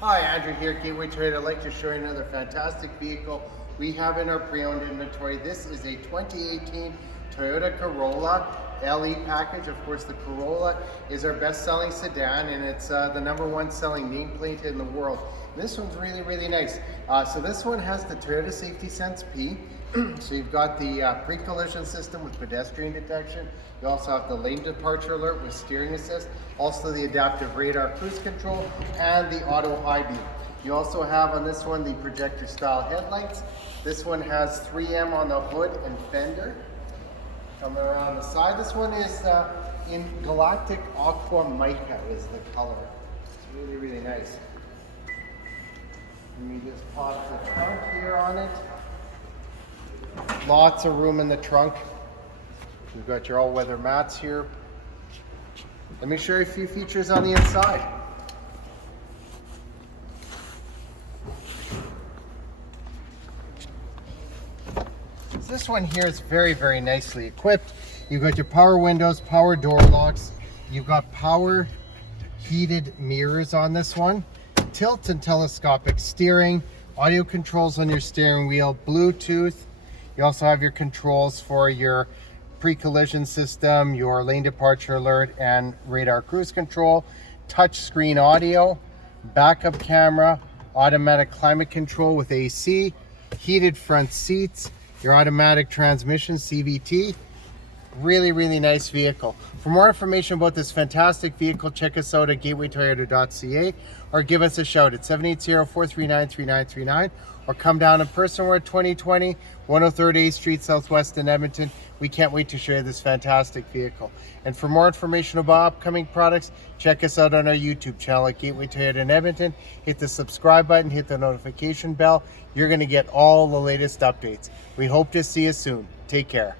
Hi, Andrew here, Gateway Toyota. I'd like to show you another fantastic vehicle we have in our pre-owned inventory. This is a 2018 Toyota Corolla LE package. Of course, the Corolla is our best-selling sedan, and it's the #1 selling nameplate in the world. And this one's really, really nice. So this one has the Toyota Safety Sense P. So you've got the pre-collision system with pedestrian detection. You also have the lane departure alert with steering assist, also the adaptive radar cruise control, and the auto high beam. You also have on this one the projector style headlights. This one has 3M on the hood and fender. Coming around the side, this one is in Galactic Aqua Mica is the color. It's really, really nice. Let me just pop the trunk here on it. Lots of room in the trunk. You've got your all-weather mats here. Let me show you a few features on the inside. This one here is very, very nicely equipped. You've got your power windows, power door locks. You've got power heated mirrors on this one. Tilt and telescopic steering, audio controls on your steering wheel, Bluetooth. You also have your controls for your pre-collision system, your lane departure alert, and radar cruise control, touch screen audio, backup camera, automatic climate control with AC, heated front seats, your automatic transmission, CVT. Really, really nice vehicle. For more information about this fantastic vehicle, check us out at gatewaytoyota.ca or give us a shout at 780-439-3939 or come down in person. We're at 2020 103rd 8th Street Southwest in Edmonton. We can't wait to show you this fantastic vehicle. And for more information about upcoming products, check us out on our YouTube channel at Gateway Toyota in Edmonton. Hit the subscribe button, hit the notification bell. You're going to get all the latest updates. We hope to see you soon. Take care.